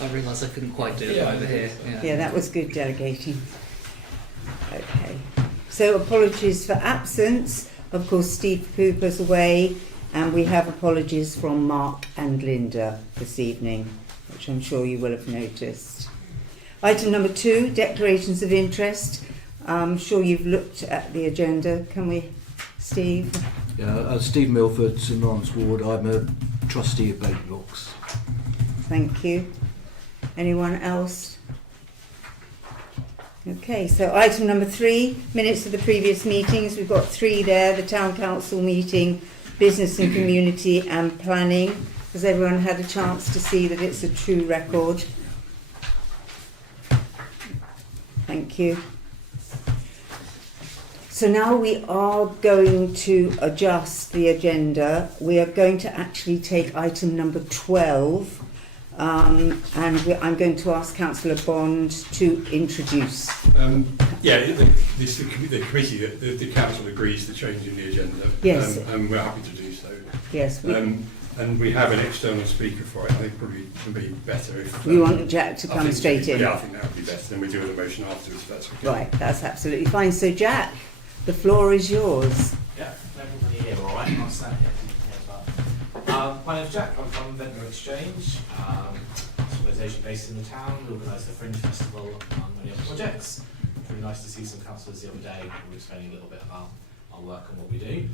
I realised I couldn't quite do it over here. Yeah, that was good delegating. Okay. So apologies for absence. Of course, Steve Cooper's away, and we have apologies from Mark and Linda this evening, which I'm sure you will have noticed. Item number 2, declarations of interest. I'm sure you've looked at the agenda. Can we, Steve? Yeah, Steve Milford, St Lawrence Ward. I'm a trustee of Ventnor. Thank you. Anyone else? Okay, so item number 3, minutes of the previous meetings. We've got 3 there, the Town Council meeting, Business and Community and Planning. Has everyone had a chance to see that it's a true record? Thank you. So now we are going to adjust the agenda. We are going to actually take item number 12, and I'm going to ask Councillor Bond to introduce. The committee, the council agrees to change in the agenda. Yes. And we're happy to do so. Yes. And we have an external speaker for it. I think probably would be better if... We want Jack to come straight in. Yeah, I think that would be better. Then we do a motion afterwards, if that's okay. Right, that's absolutely fine. So Jack, the floor is yours. Yeah, everybody here, all right? I'll stand here. My name's Jack. I'm from Ventnor Exchange. It's an organisation based in the town. We organise the Fringe Festival and many other projects. It's really nice to see some councillors the other day. We were explaining a little bit about our work and what we do.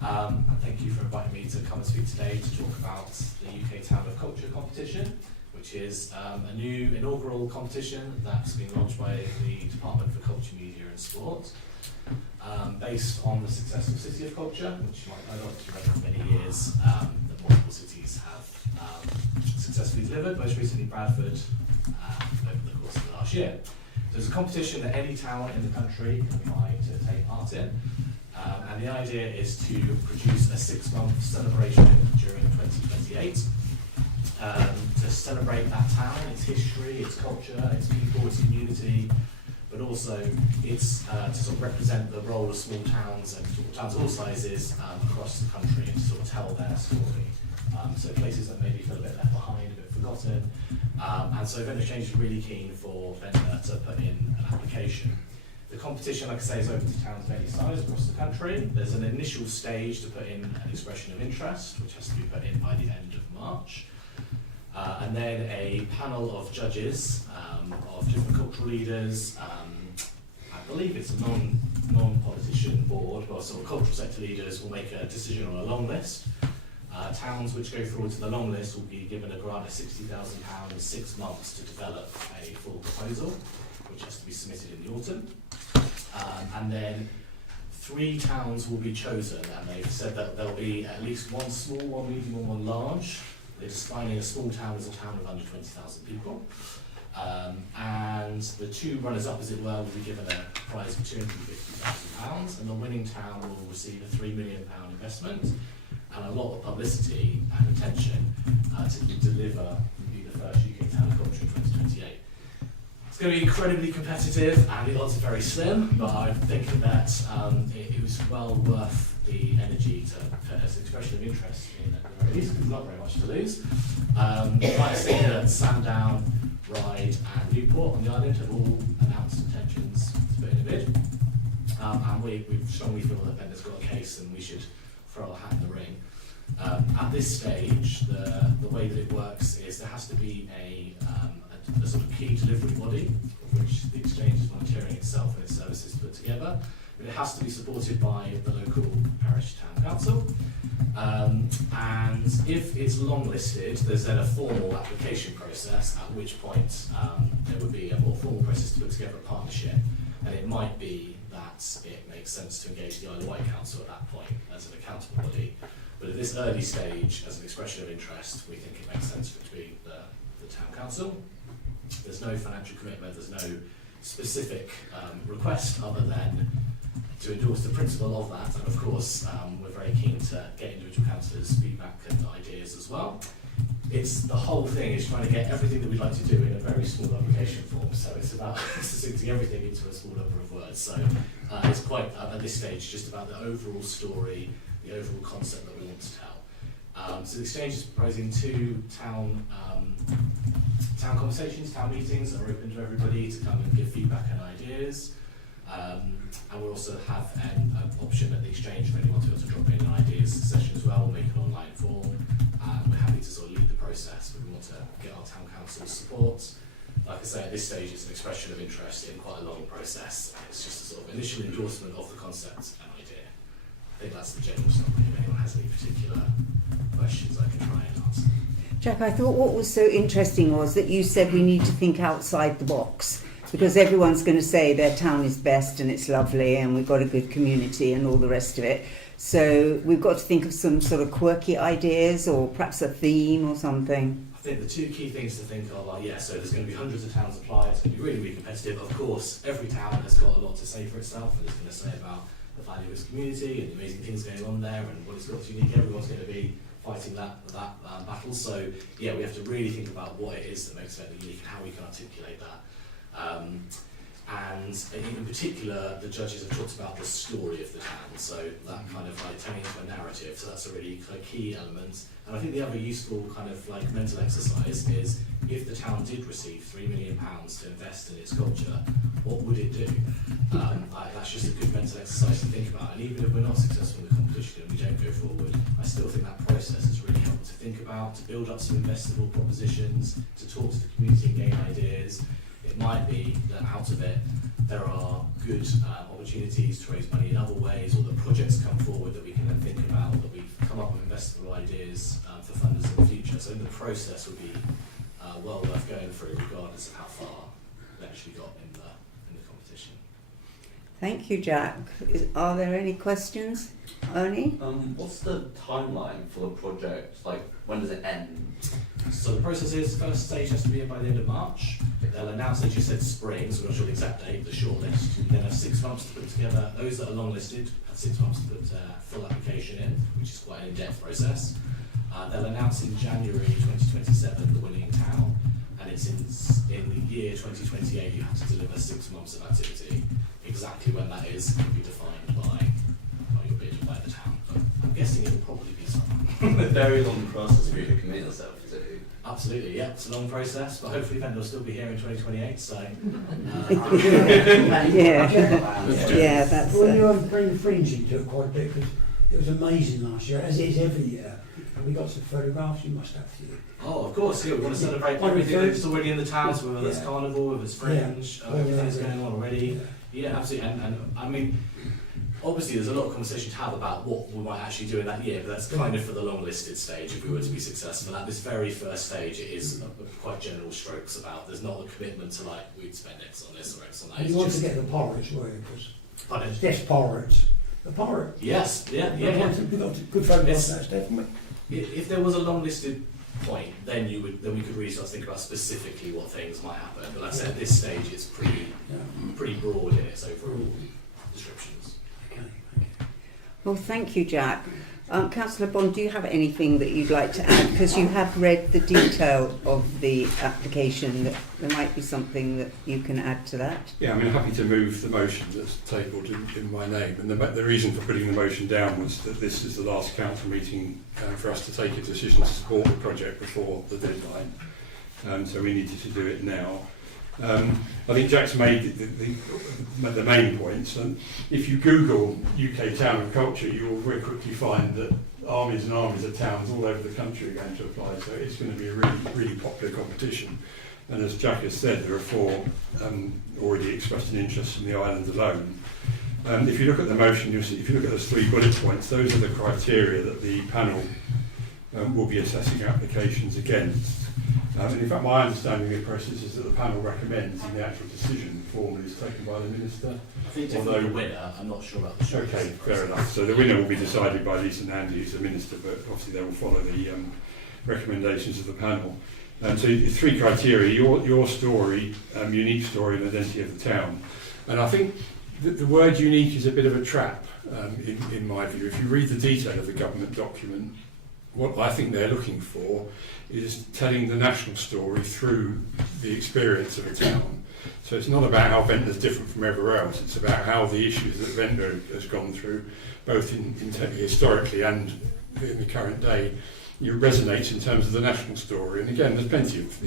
And thank you for inviting me to come and speak today to talk about the UK Town of Culture competition, which is a new inaugural competition that's been launched by the Department for Culture, Media and Sport. Based on the successful City of Culture, which you might know of, run for many years, that multiple cities have successfully delivered, most recently Bradford over the course of the last year. So it's a competition that any town in the country can apply to take part in, and the idea is to produce a 6-month celebration during 2028 to celebrate that town, its history, its culture, its people, its community, but also it's to sort of represent the role of small towns and sort of towns of all sizes across the country and to sort of tell their story. So places that maybe feel a bit left behind, a bit forgotten. And so Ventnor Exchange is really keen for Ventnor to put in an application. The competition, like I say, is open to towns of any size across the country. There's an initial stage to put in an expression of interest, which has to be put in by the end of March. And then a panel of judges of different cultural leaders. I believe it's a non-politician board, but sort of cultural sector leaders will make a decision on a long list. Towns which go forward to the long list will be given a grant of £60,000, 6 months to develop a full proposal, which has to be submitted in the autumn. And then 3 towns will be chosen, and they've said that there'll be at least one small, one medium, and one large. They're defining a small town as a town of under 20,000 people. And the 2 runners-up, as it were, will be given a prize of £250,000, and the winning town will receive a £3 million investment and a lot of publicity and attention to deliver and be the first UK Town of Culture in 2028. It's going to be incredibly competitive, and the odds are very slim, but I'm thinking that it was well worth the energy to put as an expression of interest in at the very least, because there's not very much to lose. Like I say, that Sandown, Ryde and Newport on the island have all announced intentions to put in a bid. And we strongly feel that Ventnor's got a case and we should throw our hat in the ring. At this stage, the way that it works is there has to be a sort of key delivery body, of which the exchange is volunteering itself and its services put together. But it has to be supported by the local parish town council. And if it's long listed, there's then a formal application process, at which point there would be a more formal process to put together a partnership. And it might be that it makes sense to engage the Isle of Wight Council at that point as an accountable body. But at this early stage, as an expression of interest, we think it makes sense for it to be the town council. There's no financial commitment, there's no specific request other than to endorse the principle of that, and of course we're very keen to get individual councillors' feedback and ideas as well. It's the whole thing is trying to get everything that we'd like to do in a very small application form, so it's about succincting everything into a small number of words. So it's quite, at this stage, just about the overall story, the overall concept that we want to tell. So the exchange is proposing 2 town town conversations, town meetings are open to everybody to come and give feedback and ideas. And we'll also have an option at the exchange for anyone to be able to drop in an ideas session as well. We'll make an online form. We're happy to sort of lead the process, but we want to get our town council's support. Like I say, at this stage, it's an expression of interest in quite a long process. It's just a sort of initial endorsement of the concept and idea. I think that's the general summary. If anyone has any particular questions, I can try and answer. Jack, I thought what was so interesting was that you said we need to think outside the box, because everyone's going to say their town is best and it's lovely and we've got a good community and all the rest of it. So we've got to think of some sort of quirky ideas or perhaps a theme or something. I think the two key things to think of are, so there's going to be hundreds of towns apply, it's going to be really, really competitive. Of course, every town has got a lot to say for itself, and it's going to say about the value of its community and the amazing things going on there and what it's got to unique. Everyone's going to be fighting that battle. So, we have to really think about what it is that makes Ventnor unique and how we can articulate that. And in particular, the judges have talked about the story of the town, so that kind of like turning into a narrative, so that's a really kind of key element. And I think the other useful kind of like mental exercise is, if the town did receive £3 million to invest in its culture, what would it do? That's just a good mental exercise to think about, and even if we're not successful in the competition and we don't go forward, I still think that process is really helpful to think about, to build up some investable propositions, to talk to the community and gain ideas. It might be that out of it there are good opportunities to raise money in other ways, or that projects come forward that we can then think about, that we've come up with investable ideas for funders in the future. So the process would be well worth going through, regardless of how far we actually got in the competition. Thank you, Jack. Are there any questions? Ernie? What's the timeline for the project? Like, when does it end? So the process is, first stage has to be in by the end of March. They'll announce, as you said, spring, so we're not sure the exact date, the shortlist. Then have 6 months to put together. Those that are long listed have 6 months to put full application in, which is quite an in-depth process. They'll announce in January 2027 the winning town, and it's in the year 2028 you have to deliver 6 months of activity. Exactly when that is will be defined by your bid by the town, but I'm guessing it will probably be summer. A very long process for you to commit yourself to. Absolutely, yeah, it's a long process, but hopefully Ventnor will still be here in 2028, so... Yeah, that's... When you were bring the fringe into it quite a bit, because it was amazing last year, as it is every year. And we got some photographs you must have to you. Oh, of course, yeah, we want to celebrate everything that's already in the town, so whether it's carnival, whether it's fringe, everything's going on already. Yeah, absolutely, and I mean, obviously there's a lot of conversation to have about what we might actually do in that year, but that's kind of for the long listed stage if we were to be successful. At this very first stage, it is quite general strokes about, there's not a commitment to like, we'd spend X on this or X on that. And you want to get the pirates, were you? Pardon? Yes, pirates. The pirate. Yes, yeah. We've got good photographs of that, definitely. If there was a long listed point, then we could really start to think about specifically what things might happen. But like I said, at this stage, it's pretty broad in its overall descriptions. Okay, thank you. Well, thank you, Jack. Councillor Bond, do you have anything that you'd like to add? Because you have read the detail of the application. That there might be something that you can add to that. Yeah, I'm happy to move the motion that's tabled in my name. And the reason for putting the motion down was that this is the last council meeting for us to take a decision to support the project before the deadline. So we needed to do it now. I think Jack's made the main points, and if you Google UK town and culture, you will very quickly find that armies and armies of towns all over the country are going to apply, so it's going to be a really, really popular competition. And as Jack has said, there are 4 already expressed an interest in the island alone. If you look at the motion, you'll see, if you look at those 3 bullet points, those are the criteria that the panel will be assessing applications against. And in fact, my understanding of the process is that the panel recommends in the actual decision formally is taken by the Minister. I think definitely the winner, I'm not sure about the shortlist. Okay, fair enough. So the winner will be decided by Lisa and Andy, who's the Minister, but obviously they will follow the recommendations of the panel. So 3 criteria, your story, unique story and identity of the town. And I think that the word unique is a bit of a trap in my view. If you read the detail of the government document, what I think they're looking for is telling the national story through the experience of a town. So it's not about how Ventnor's different from everywhere else, it's about how the issues that Ventnor has gone through, both historically and in the current day, resonates in terms of the national story. And again, there's plenty of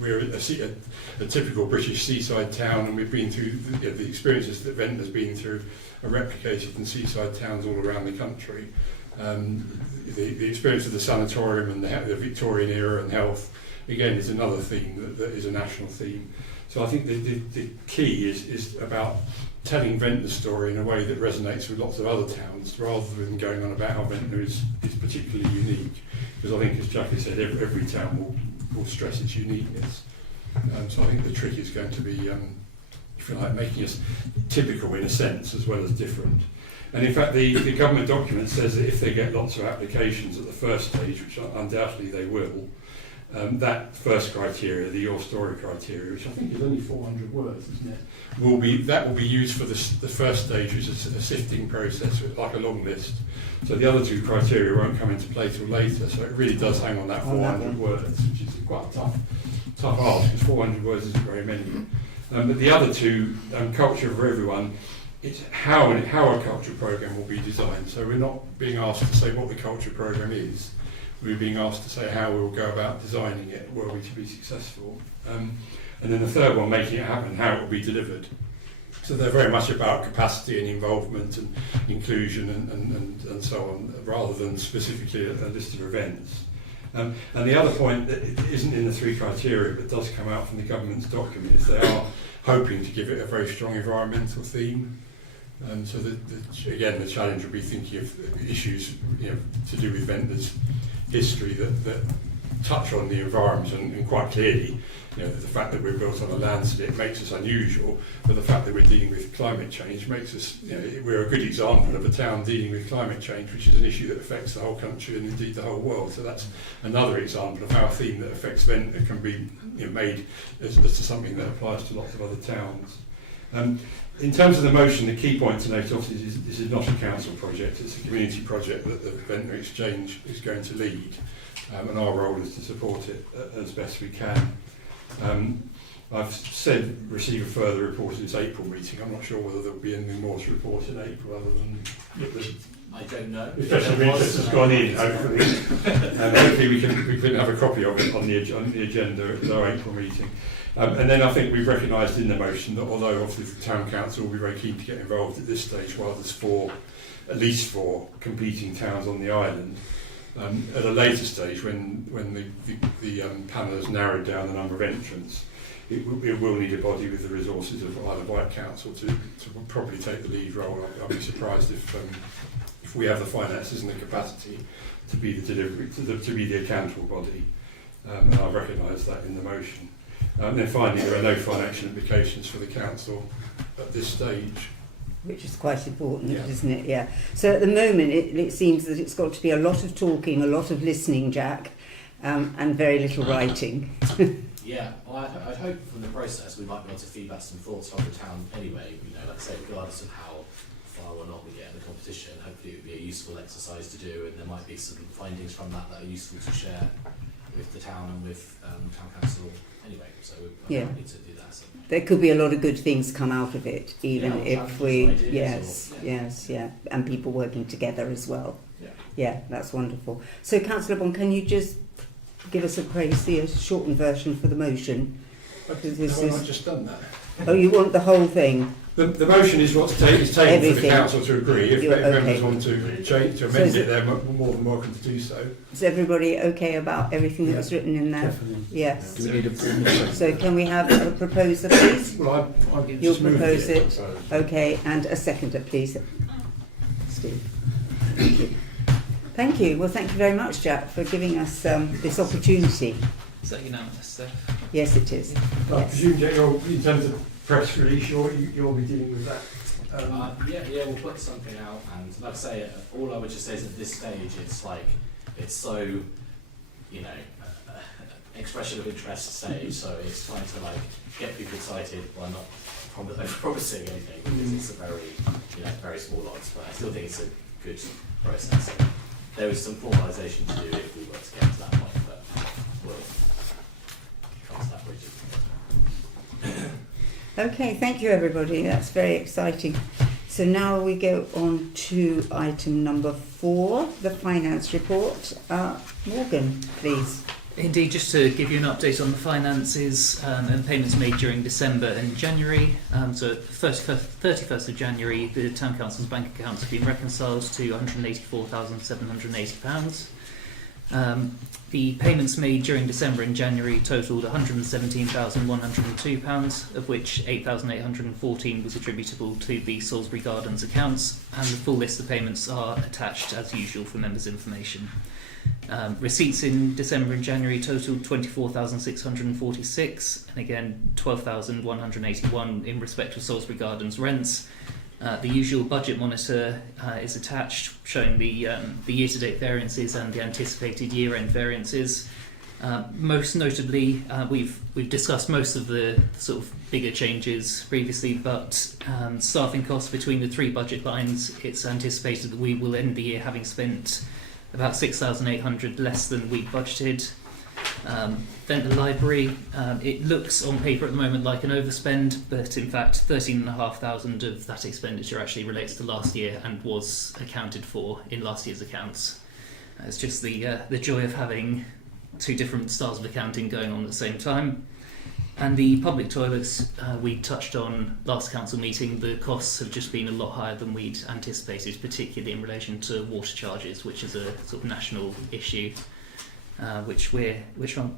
we're a typical British seaside town, and we've been through the experiences that Ventnor's been through are replicated in seaside towns all around the country. The experience of the sanatorium and the Victorian era and health, again, is another theme that is a national theme. So I think the key is about telling Ventnor's story in a way that resonates with lots of other towns, rather than going on about how Ventnor is particularly unique. Because I think, as Jackie said, every town will stress its uniqueness. So I think the trick is going to be, if you like, making us typical in a sense as well as different. And in fact, the government document says that if they get lots of applications at the first stage, which undoubtedly they will, that first criteria, the your story criteria, which I think is only 400 words, isn't it? Will be used for the first stage, which is a sifting process, like a long list. So the other two criteria won't come into play till later. So it really does hang on that 400 words, which is quite a tough ask, because 400 words isn't very many. But the other two, culture for everyone, it's how a culture programme will be designed. So we're not being asked to say what the culture programme is. We're being asked to say how we will go about designing it, were we to be successful. And then the third one, making it happen, how it will be delivered. So they're very much about capacity and involvement and inclusion and so on, rather than specifically a list of events. And the other point that isn't in the three criteria but does come out from the government's document is they are hoping to give it a very strong environmental theme. So again, the challenge will be thinking of issues to do with Ventnor's history that touch on the environment, and quite clearly, the fact that we're built on a landslip makes us unusual, but the fact that we're dealing with climate change makes us, we're a good example of a town dealing with climate change, which is an issue that affects the whole country and indeed the whole world. So that's another example of how a theme that affects Ventnor can be made as to something that applies to lots of other towns. In terms of the motion, the key point to note obviously is this is not a council project, it's a community project that the Ventnor Exchange is going to lead, and our role is to support it as best we can. I've said receive a further report in this April meeting. I'm not sure whether there'll be anything more to report in April other than I don't know. Special interest has gone in, hopefully. And hopefully we can have a copy of it on the agenda at our April meeting. And then I think we've recognised in the motion that although obviously the Town Council will be very keen to get involved at this stage, while there's at least four competing towns on the island, at a later stage when the panel has narrowed down the number of entrants, it will need a body with the resources of either White Council to properly take the lead role. I'd be surprised if we have the finances and the capacity to be the delivery, to be the accountable body. And I recognise that in the motion. And then finally, there are no financial implications for the council at this stage. Which is quite important, Yeah. isn't it? Yeah. So at the moment, it seems that it's got to be a lot of talking, a lot of listening, Jack, and very little writing. Yeah, well, I'd hope from the process we might be able to feedback some thoughts from the town anyway. Like I say, regardless of how far or not we get in the competition, hopefully it would be a useful exercise to do, and there might be some findings from that are useful to share with the town and with town council anyway. So we're happy to do that. So. There could be a lot of good things come out of it, even if we, ideas yes, and people working together as well. Yeah. Yeah, that's wonderful. So, Councillor Bond, can you just give us a shortened version for the motion? Have I not just done that? Oh, you want the whole thing? The motion is what's taken for the Everything. council to agree. If members okay. want to change, to amend it, they're more than welcome to do so. Is everybody okay about everything that was written in there? Definitely. Yes. Do we need a formal So can we have a proposer, please? Well, I You'll just moved propose it. So. Okay, and a seconder, please. Steve. Thank you. Thank you. Well, thank you very much, Jack, for giving us this opportunity. Is that unanimous, Steph? Yes, it is. I Yes. presume, Jack, in terms of press release, you'll be dealing with that. Yeah, we'll put something out, and like I say, all I would just say is at this stage, it's so, expression of interest stage, so it's trying to get people excited while not promising anything, because it's a very, very small odds, but I still think it's a good process. There is some formalisation to do if we were to get to that point, but we'll cross that bridge. Okay, thank you, everybody. That's very exciting. So now we go on to item number 4, the finance report. Morgan, please. Indeed, just to give you an update on the finances and payments made during December and January. So 31st of January, the Town Council's bank accounts have been reconciled to £184,780. The payments made during December and January totalled £117,102, of which £8,814 was attributable to the Salisbury Gardens accounts, and the full list of payments are attached as usual for members' information. Receipts in December and January totalled 24,646, and again 12,181 in respect of Salisbury Gardens rents. The usual budget monitor is attached, showing the year-to-date variances and the anticipated year-end variances. Most notably, we've discussed most of the sort of bigger changes previously, but staffing costs between the three budget lines, it's anticipated that we will end the year having spent about 6,800 less than we budgeted. Ventnor Library, it looks on paper at the moment like an overspend, but in fact 13,500 of that expenditure actually relates to last year and was accounted for in last year's accounts. It's just the joy of having two different styles of accounting going on at the same time. And the public toilets, we touched on last council meeting, the costs have just been a lot higher than we'd anticipated, particularly in relation to water charges, which is a sort of national issue, which we're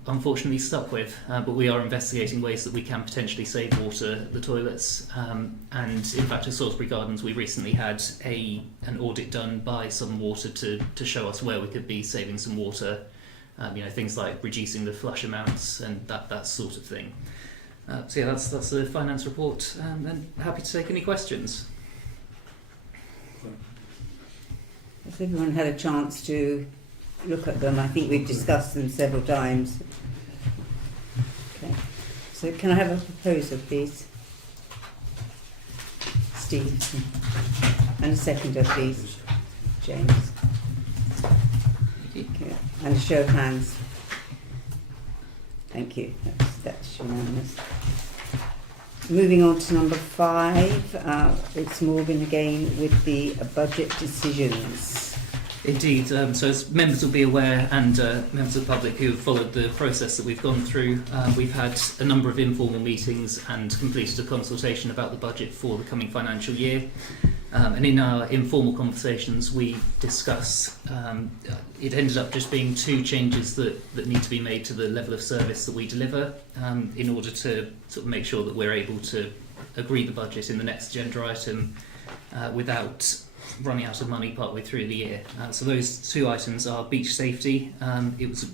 unfortunately stuck with. But we are investigating ways that we can potentially save water at the toilets. And in fact, at Salisbury Gardens, we recently had an audit done by Southern Water to show us where we could be saving some water. Things like reducing the flush amounts and that sort of thing. So yeah, that's the finance report, and happy to take any questions. Has everyone had a chance to look at them? I think we've discussed them several times. Okay. So can I have a proposal, please? Steve. And a seconder, please. James. Okay. And a show of hands. Thank you. That's unanimous. Moving on to number 5, it's Morgan again with the budget decisions. Indeed, so as members will be aware, and members of the public who have followed the process that we've gone through, we've had a number of informal meetings and completed a consultation about the budget for the coming financial year. And in our informal conversations, we discussed, it ended up just being 2 changes that need to be made to the level of service that we deliver in order to sort of make sure that we're able to agree the budget in the next agenda item without running out of money partway through the year. So those 2 items are beach safety. It was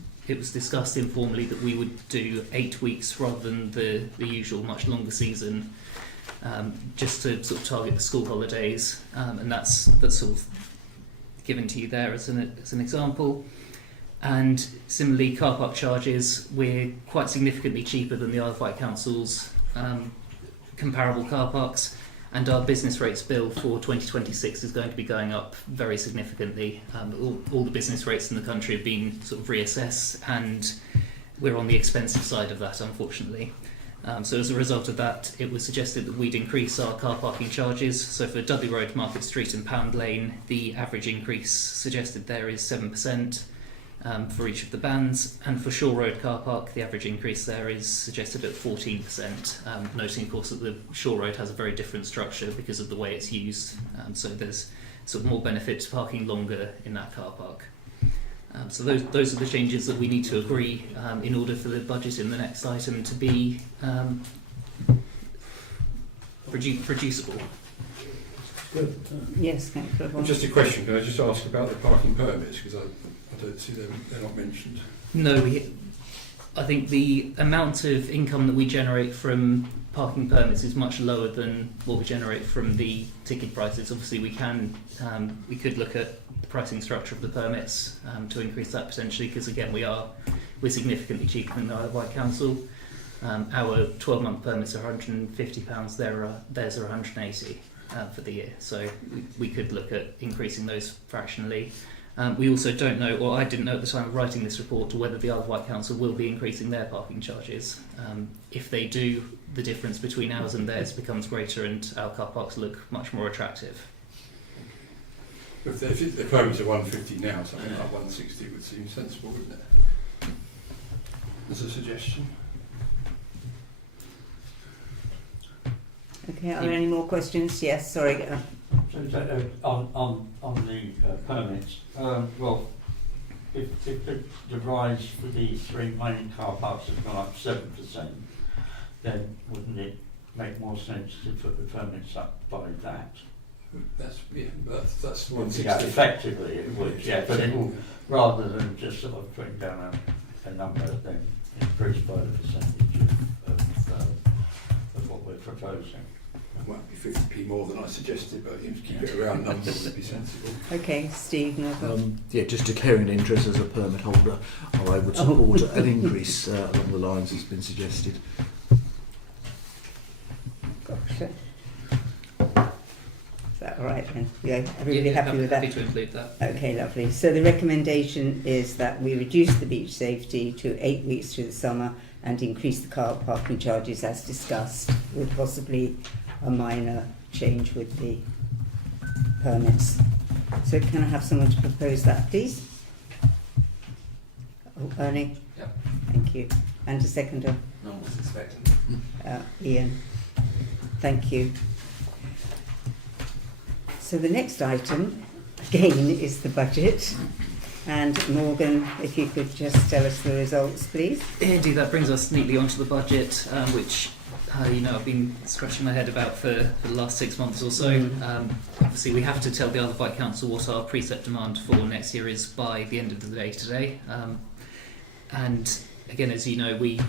discussed informally that we would do 8 weeks rather than the usual much longer season. Just to sort of target the school holidays, and that's sort of given to you there as an example. And similarly, car park charges, we're quite significantly cheaper than the Isle of Wight Council's comparable car parks, and our business rates bill for 2026 is going to be going up very significantly. All the business rates in the country have been sort of reassessed, and we're on the expensive side of that, unfortunately. So as a result of that, it was suggested that we'd increase our car parking charges. So for Dudley Road, Market Street and Pound Lane, the average increase suggested there is 7% for each of the bands. And for Shore Road Car Park, the average increase there is suggested at 14%, noting of course that the Shore Road has a very different structure because of the way it's used. So there's sort of more benefit to parking longer in that car park. So those are the changes that we need to agree in order for the budget in the next item to be producible. Good. Yes, Councillor Vaughan. Just a question, can I just ask about the parking permits, because I don't see them, they're not mentioned. No, I think the amount of income that we generate from parking permits is much lower than what we generate from the ticket prices. Obviously we could look at the pricing structure of the permits to increase that potentially, because again we're significantly cheaper than the Isle of Wight Council. Our 12-month permits are £150, theirs are £180 for the year, so we could look at increasing those fractionally. We also don't know, or I didn't know at the time of writing this report, whether the Isle of Wight Council will be increasing their parking charges. If they do, the difference between ours and theirs becomes greater and our car parks look much more attractive. If the permits are 150 now, something like 160 would seem sensible, wouldn't it? as a suggestion. Okay, are there any more questions? Yes, sorry. So, on the permits, well, if the rise for the three main car parks has gone up 7%, then wouldn't it make more sense to put the permits up by that? That's that's Yeah, effectively it would, yeah, but it will, rather than just sort of putting down a number, then increase by the percentage of what we're proposing. It might be 50p more than I suggested, but if you keep it around number would be sensible. Okay, Steve, no, Yeah, just declaring interest as a permit holder, I would support an increase along the lines that's been suggested. gosh. Is that all right then? Yeah, everybody happy with that? Happy to include that. Okay, lovely. So the recommendation is that we reduce the beach safety to 8 weeks through the summer and increase the car parking charges as discussed, with possibly a minor change with the permits. So can I have someone to propose that, please? Oh, Ernie? Yep. Thank you. And a seconder? No one was expecting. Ian. Thank you. So the next item, again, is the budget. And Morgan, if you could just tell us the results, please. Indeed, that brings us neatly onto the budget, which I've been scratching my head about for the last 6 months or so. Obviously, we have to tell the Isle of Wight Council what our preset demand for next year is by the end of the day today. And again, as you know, we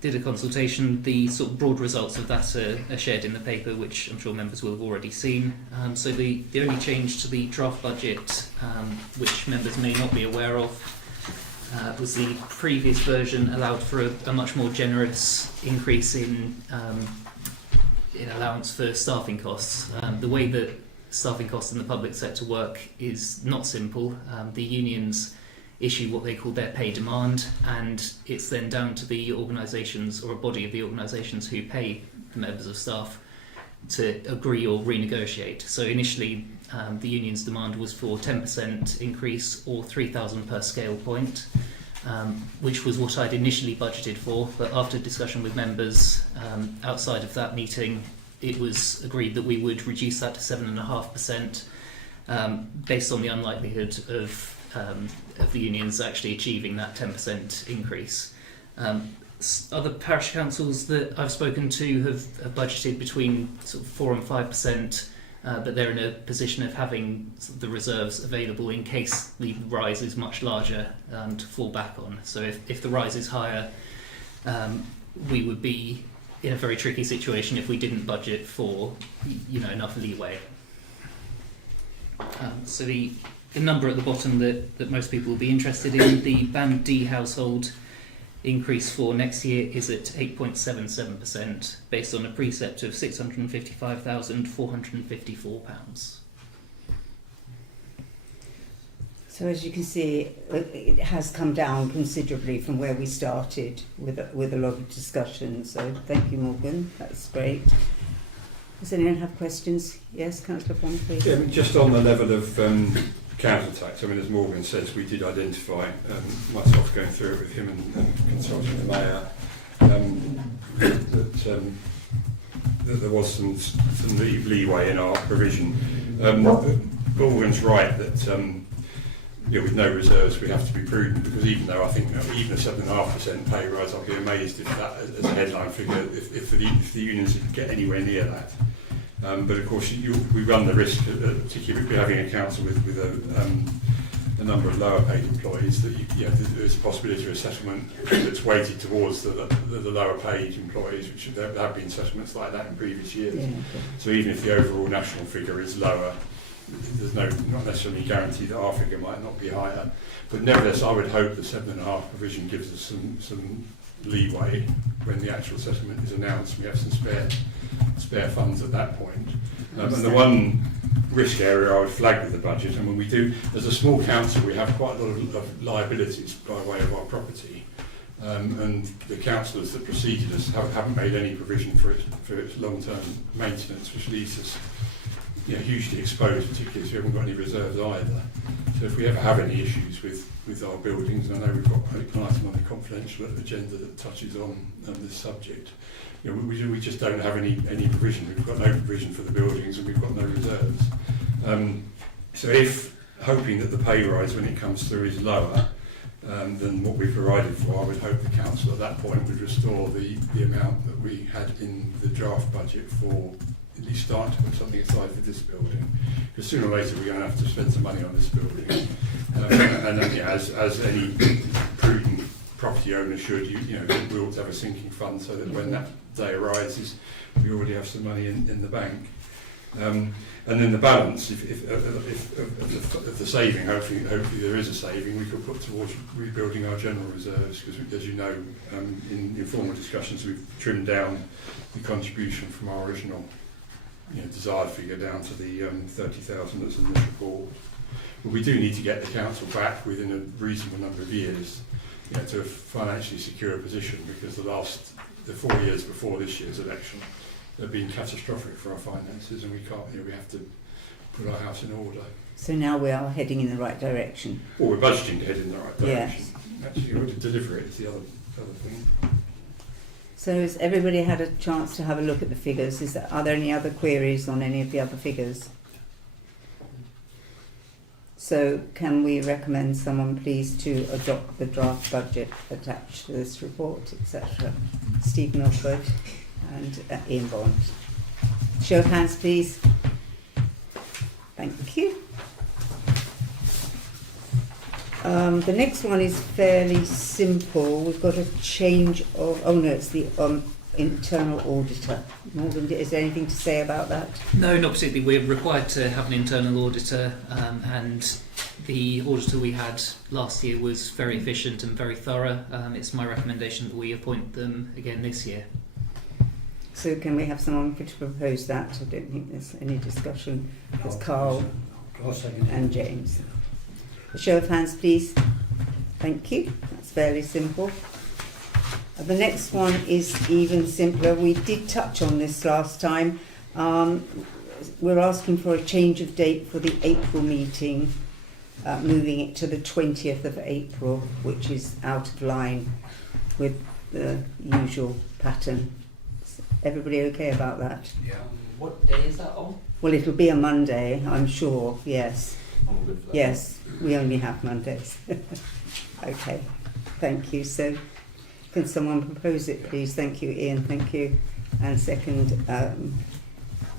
did a consultation. The sort of broad results of that are shared in the paper, which I'm sure members will have already seen. So the only change to the draft budget, which members may not be aware of, was the previous version allowed for a much more generous increase in allowance for staffing costs. The way that staffing costs in the public sector work is not simple. The unions issue what they call their pay demand, and it's then down to the organisations or a body of the organisations who pay the members of staff to agree or renegotiate. So initially the union's demand was for 10% increase or 3,000 per scale point, which was what I'd initially budgeted for, but after discussion with members outside of that meeting, it was agreed that we would reduce that to 7.5%, based on the unlikelihood of the unions actually achieving that 10% increase. Other parish councils that I've spoken to have budgeted between sort of 4 and 5%, but they're in a position of having the reserves available in case the rise is much larger to fall back on. So if the rise is higher, we would be in a very tricky situation if we didn't budget for enough leeway. So the number at the bottom that most people will be interested in, the Band D household increase for next year is at 8.77%, based on a precept of £655,454. So as you can see, it has come down considerably from where we started with a lot of discussion. So thank you, Morgan. That's great. Does anyone have questions? Yes, Councillor Bond, please. Yeah, just on the level of council tax, I mean, as Morgan says, we did identify, myself going through it with him and consulting the mayor, that there was some leeway in our provision. Morgan's right that with no reserves we have to be prudent, because even though I think even a 7.5% pay rise, I'll be amazed if that, as a headline figure, if the unions get anywhere near that. But of course, we run the risk, particularly if we're having a council with a number of lower paid employees, that there's a possibility of a settlement that's weighted towards the lower paid employees, which there have been settlements like that in previous years. Yeah. So even if the overall national figure is lower, there's not necessarily a guarantee that our figure might not be higher. But nevertheless, I would hope the 7.5 provision gives us some leeway when the actual settlement is announced. We have some spare funds at that point. And the one risk area I would flag with the budget, and when we do, as a small council, we have quite a lot of liabilities by way of our property. And the councillors that preceded us haven't made any provision for its long-term maintenance, which leaves us hugely exposed, particularly if we haven't got any reserves either. So So if we ever have any issues with our buildings, and I know we've got an item on the confidential agenda that touches on this subject, you know, we just don't have any provision. We've got no provision for the buildings, and we've got no reserves. So if hoping that the pay rise when it comes through is lower than what we've provided for, I would hope the council at that point would restore the amount that we had in the draft budget for at least starting to put something aside for this building. Because sooner or later we're going to have to spend some money on this building. And then, yeah, as any prudent property owner should, you know, we ought to have a sinking fund so that when that day arises, we already have some money in the bank. And then the balance, if of the saving, hopefully there is a saving, we could put towards rebuilding our general reserves, because as you know, in informal discussions we've trimmed down the contribution from our original, you know, desired figure down to the 30,000 that's in this report. But we do need to get the council back within a reasonable number of years, you know, to financially secure a position, because the 4 years before this year's election have been catastrophic for our finances, and we can't, you know, we have to put our house in order. So now we are heading in the right direction. Or we're budgeting to head in the right direction. Yes. Actually, to deliver it is the other thing. So has everybody had a chance to have a look at the figures? Are there any other queries on any of the other figures? So can we recommend someone please to adopt the draft budget attached to this report, etc.? Steve Milford and Ian Bond. Show of hands, please. Thank you. The next one is fairly simple. We've got a change of, oh no, it's the internal auditor. Morgan, is there anything to say about that? No, not particularly. We're required to have an internal auditor, and the auditor we had last year was very efficient and very thorough. It's my recommendation that we appoint them again this year. So can we have someone to propose that? I don't think there's any discussion. It's Carl and James. A show of hands, please. Thank you. That's fairly simple. The next one is even simpler. We did touch on this last time. We're asking for a change of date for the April meeting, moving it to the 20th of April, which is out of line with the usual pattern. Is everybody okay about that? Yeah. What day is that on? Well, it'll be a Monday, I'm sure, yes. I'm good for that. Yes, we only have Mondays. Okay, thank you. So can someone propose it, please? Thank you, Ian, thank you. And second,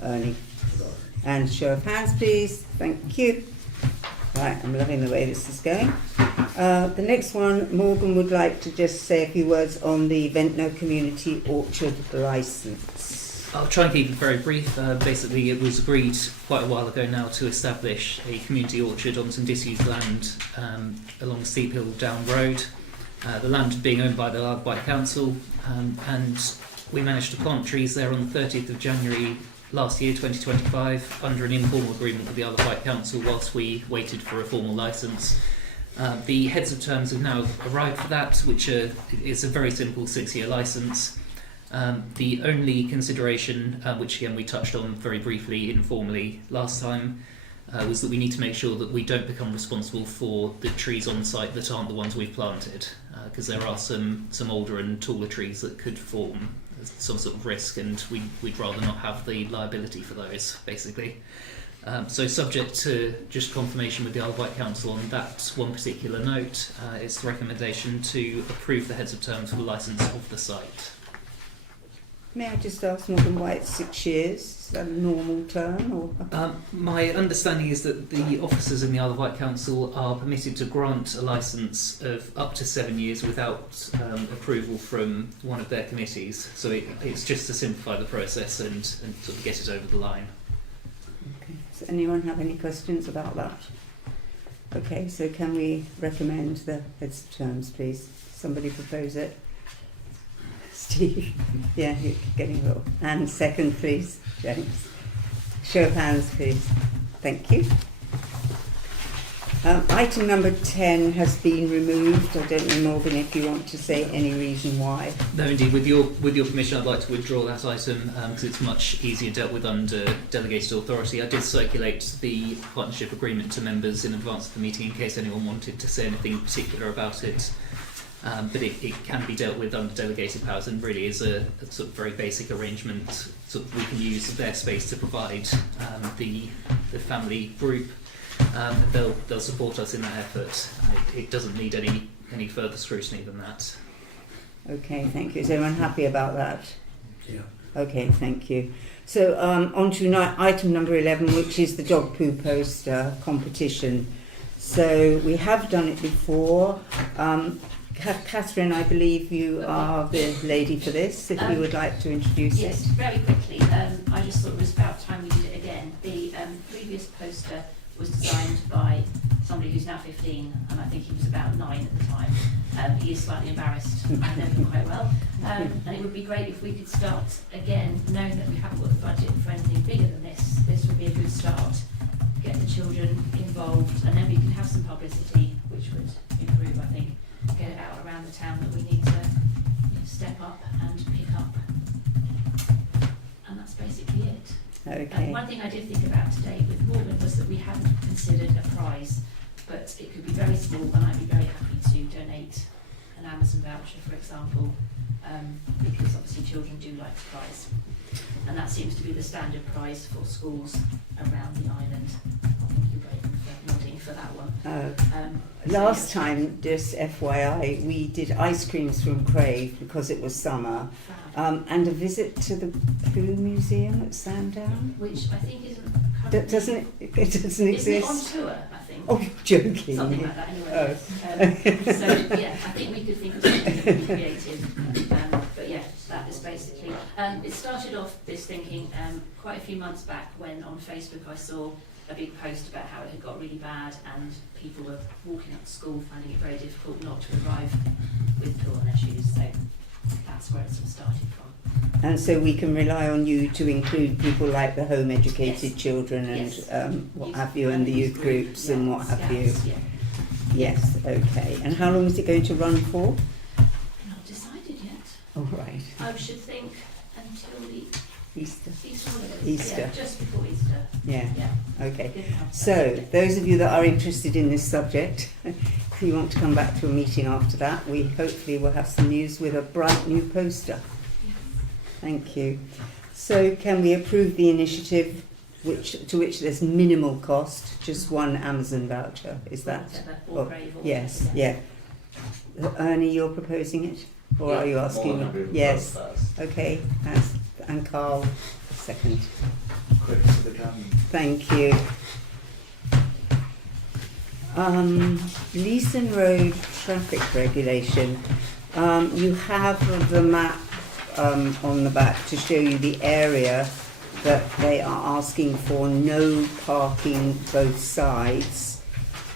Ernie. And show of hands, please. Thank you. Right, I'm loving the way this is going. The next one, Morgan would like to just say a few words on the Ventnor Community Orchard licence. I'll try and keep it very brief. Basically, it was agreed quite a while ago now to establish a community orchard on some disused land along Steep Hill Down Road. The land being owned by the Isle of Wight Council, and we managed to plant trees there on the 30th of January last year, 2025, under an informal agreement with the Isle of Wight Council whilst we waited for a formal licence. The heads of terms have now arrived for that, which is a very simple 6-year licence. The only consideration, which again we touched on very briefly informally last time, was that we need to make sure that we don't become responsible for the trees on site that aren't the ones we've planted, because there are some older and taller trees that could form some sort of risk, and we'd rather not have the liability for those, basically. So subject to just confirmation with the Isle of Wight Council on that one particular note, it's the recommendation to approve the heads of terms for the licence of the site. May I just ask, Morgan, why it's 6 years? Is that a normal term? Or? My understanding is that the officers in the Isle of Wight Council are permitted to grant a licence of up to 7 years without approval from one of their committees. So it's just to simplify the process and sort of get it over the line. Okay. Does anyone have any questions about that? Okay, so can we recommend the heads of terms, please? Somebody propose it? Steve? Yeah, you're getting a little. And second, please, James. Show of hands, please. Thank you. Item number 10 has been removed. I don't know, Morgan, if you want to say any reason why. No, indeed. With your permission, I'd like to withdraw that item because it's much easier dealt with under delegated authority. I did circulate the partnership agreement to members in advance of the meeting in case anyone wanted to say anything particular about it. But it can be dealt with under delegated powers and really is a sort of very basic arrangement. Sort of we can use their space to provide the family group. And they'll support us in that effort. It doesn't need any further scrutiny than that. Okay, thank you. Is everyone happy about that? Yeah. Okay, thank you. So on to item number 11, which is the dog poo poster competition. So we have done it before. Catherine, I believe you are the lady for this, if you would like to introduce yes, it. very quickly. I just thought it was about time we did it again. The previous poster was designed by somebody who's now 15, and I think he was about 9 at the time. He is slightly embarrassed. I know him quite well. And it would be great if we could start again, knowing that we haven't got the budget for anything bigger than this. This would be a good start. Get the children involved, and then we can have some publicity, which would improve, I think. Get it out around the town that we need to step up and pick up. And that's basically it. Okay. One thing I did think about today with Morgan was that we hadn't considered a prize, but it could be very small, and I'd be very happy to donate an Amazon voucher, for example, because obviously children do like a prize. And that seems to be the standard prize for schools around the island. Thank you, Braden, for nodding for that one. Last time, just FYI, we did ice creams from Crave because it was summer, and a visit to the Poo Museum at Sandown. Which I think isn't It doesn't exist. Isn't it on tour, I think? Oh, you're joking. Something like that, anyway. So, yeah, I think we could think of something that would be creative. But yeah, that is basically. It started off this thinking quite a few months back when on Facebook I saw a big post about how it had got really bad and people were walking up to school finding it very difficult not to arrive with poo on their shoes. So that's where it sort of started from. And so we can rely on you to include people like the home educated Yes. children and Yes. what Youth- have you, and the youth groups and what have you. Scouts, yeah. Yes, okay. And how long is it going to run for? Not decided yet. All right. I should think until the Easter. Easter holidays. Easter. Yeah, just before Easter. Yeah. Yeah. Okay. Didn't have that. So, those of you that are interested in this subject, if you want to come back to a meeting after that, we hopefully will have some news with a bright new poster. Thank you. So, can we approve the initiative to which there's minimal cost, just one Amazon voucher? Is that? Whatever, Oh, or Brave or yes, whatever. yeah. Ernie, you're proposing it? Or are you asking? More than happy with Yes. both first. Okay, and Carl, second. Quick to the gun. Thank you. Leeson Road traffic regulation. You have the map on the back to show you the area that they are asking for no parking both sides.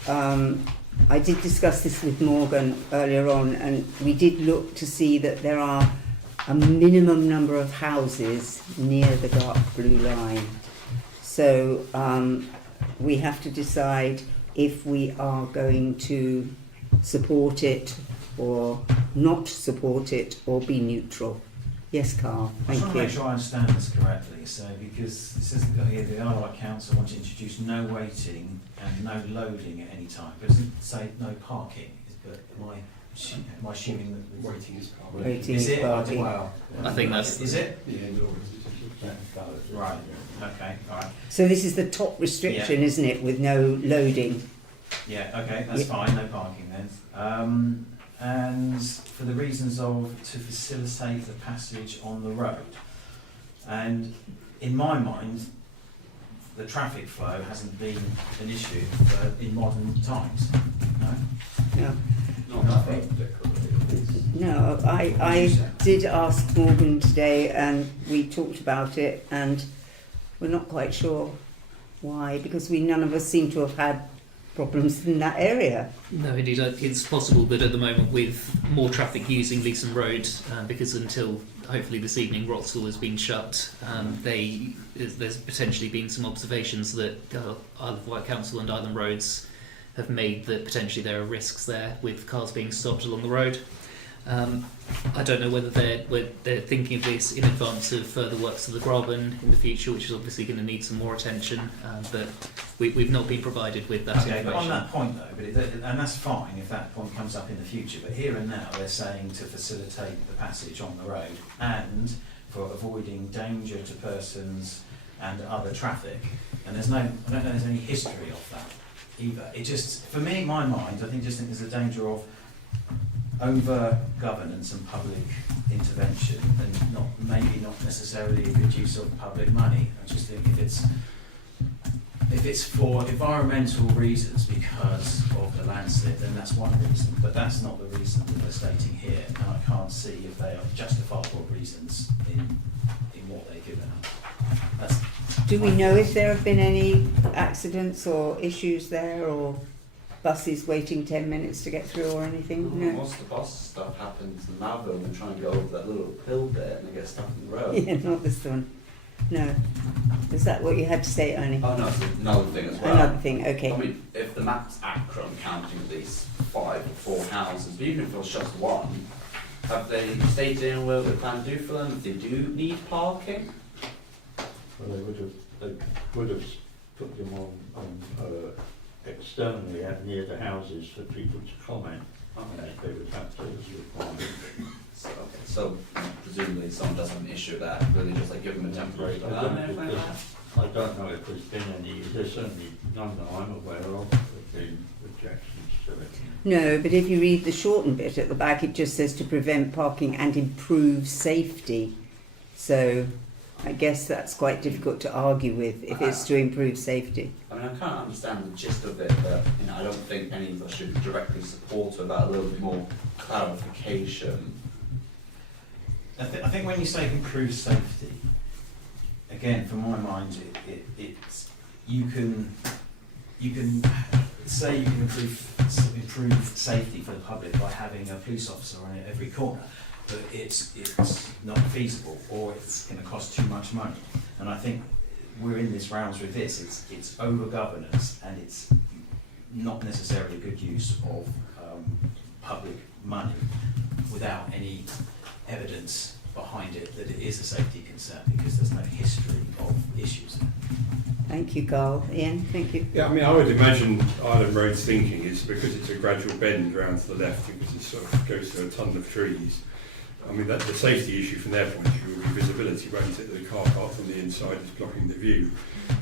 I did discuss this with Morgan earlier on, and we did look to see that there are a minimum number of houses near the dark blue line. So we have to decide if we are going to support it or not support it or be neutral. Yes, Carl, I just thank want to make you. sure I understand this correctly. So, because it says that here the Isle of Wight Council want to introduce no waiting and no loading at any time, but it doesn't say no parking. But am I assuming that the Waiting is part of Waiting is it? parking. Wow. I think that's Is it? Yeah, Right. Okay. All right. So this is the top restriction, isn't it, with no loading? Yeah. Okay. That's Yeah. fine. No parking then. And for the reasons of to facilitate the passage on the road. And in my mind, the traffic flow hasn't been an issue in modern times. No. No. Not No, I did ask Morgan today and we talked about it and we're not quite sure why, because none of us seem to have had problems in that area. No, indeed. It's possible that at the moment, with more traffic using Leeson Road, because until hopefully this evening Wroxall has been shut, there's potentially been some observations that Isle of Wight Council and Island Roads have made that potentially there are risks there with cars being stopped along the road. I don't know whether they're thinking of this in advance of further works to the Graben in the future, which is obviously going to need some more attention, but we've not been provided with that Okay, but on information. that point though, and that's fine if that point comes up in the future, but here and now they're saying to facilitate the passage on the road and for avoiding danger to persons and other traffic. And I don't know there's any history of that either. It just, for me, in my mind, I think there's a danger of over governance and public intervention, and maybe not necessarily a good use of public money. I just think if it's for environmental reasons because of the landslip, then that's one reason, but that's not the reason that they're stating here, and I can't see if they are justifiable reasons in what they've given us. Do we know if there have been any accidents or issues there, or buses waiting 10 minutes to get through or anything? No. Most of the bus stuff happens in Malvern and trying to go over that little hill bit and they get stuck in the road. Yeah, not this one. No. Is that what you had to say, Ernie? Oh no, it's another thing as well. Another thing, okay. I mean, if the map's Akron counting these 5 or 4 houses, but even if it was just one, have they stated anywhere what they plan to do for them? If they do need parking? Well, they would have put them on externally out near the houses for people to comment. Okay. They would have to as required. So presumably someone does have an issue with that, really just like give them a temporary I don't know if there's been any, there's certainly none that I'm aware of have been objections to it. No, but if you read the shortened bit at the back, it just says to prevent parking and improve safety. So I guess that's quite difficult to argue with if it's to improve safety. I mean, I kind of understand the gist of it, but I don't think any of us should directly support it without a little bit more clarification. I think when you say improve safety, again, from my mind, it's you can say you can improve safety for the public by having a police officer on every corner, but it's not feasible, or it's going to cost too much money. And I think we're in this rounds with this. It's over governance, and it's not necessarily a good use of public money without any evidence behind it that it is a safety concern, because there's no history of issues. Thank you, Carl. Ian, thank you. Yeah, I mean, I would imagine Island Road's thinking is because it's a gradual bend round to the left, because it sort of goes through a ton of trees. I mean, that the safety issue from their point of view will be visibility, won't it? The car park from the inside is blocking the view.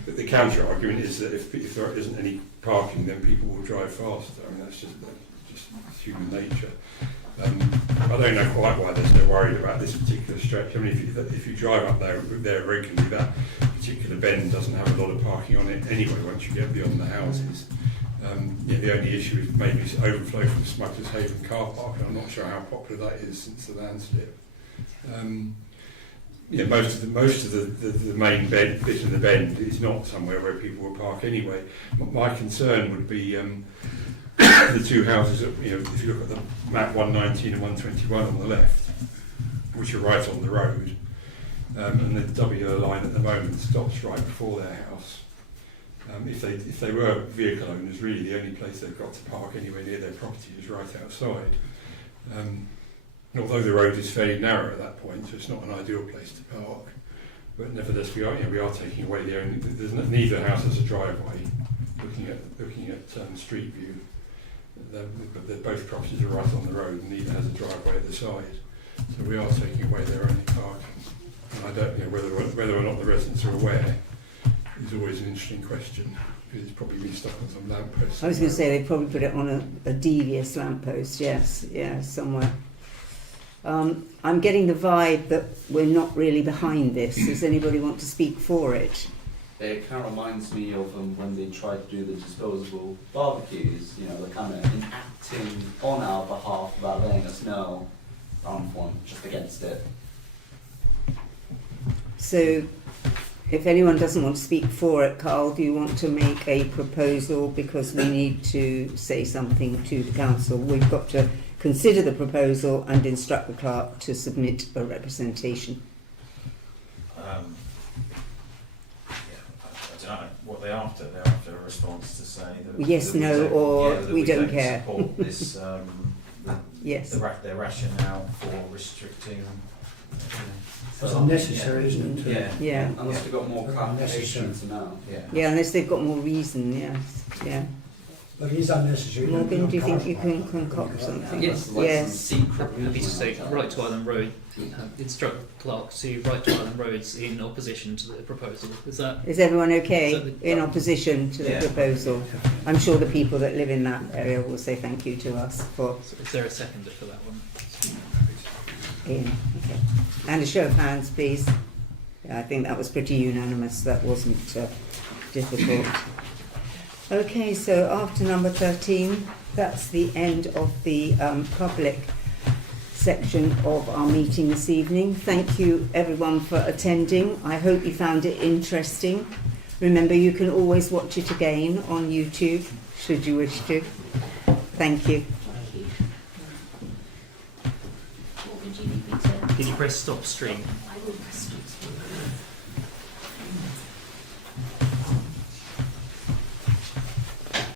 But the counter argument is that if there isn't any parking, then people will drive faster. I mean, that's just human nature. I don't know quite why they're so worried about this particular stretch. I mean, if you drive up there regularly, that particular bend doesn't have a lot of parking on it anyway once you get beyond the houses. The only issue is maybe overflow from Smugglers Haven car park, and I'm not sure how popular that is since the landslip. Most of the main bit of the bend is not somewhere where people will park anyway. My concern would be the two houses, if you look at the map 119 and 121 on the left, which are right on the road, and the W line at the moment stops right before their house. If they were vehicle owners, really the only place they've got to park anywhere near their property is right outside. And although the road is fairly narrow at that point, so it's not an ideal place to park, but nevertheless we are taking away the only. Neither house has a driveway. Looking at street view. Both properties are right on the road, and neither has a driveway at the side. So we are taking away their only parking. And I don't know whether or not the residents are aware is always an interesting question, because it's probably been stuck on some lamppost. I was going to say they probably put it on a devious lamppost, yes, somewhere. I'm getting the vibe that we're not really behind this. Does anybody want to speak for it? It kind of reminds me of when they tried to do the disposable barbecues. They're kind of enacting on our behalf without letting us know. I'm just against it. So, if anyone doesn't want to speak for it, Carl, do you want to make a proposal, because we need to say something to the council? We've got to consider the proposal and instruct the clerk to submit a representation. I don't know what they're after. They're after response to say that Yes, that we no, don't- or that we don't care. support this, Yes. their rationale for restricting. It's unnecessary, isn't it? Yeah. Yeah. Unless they've got more Very clarification unnecessary. to know. Yeah. Yeah, unless they've got more reason, yes. Yeah. But it is unnecessary. Morgan, do you think you can concoct something? Yes. Like Yes. some secret Happy to reason say, like that. write to Island Road, instruct Clark to write to Island Roads in opposition to the proposal. Is that? Is everyone okay Is that the- in opposition to the Yeah. proposal? I'm sure the people that live in that area will say thank you to us for Is there a seconder for that one? Ian. Okay. And a show of hands, please. Yeah, I think that was pretty unanimous. That wasn't difficult. Okay, so after number 13, that's the end of the public section of our meeting this evening. Thank you everyone for attending. I hope you found it interesting. Remember, you can always watch it again on YouTube, should you wish to. Thank you. What would you need me to? Can you press stop stream?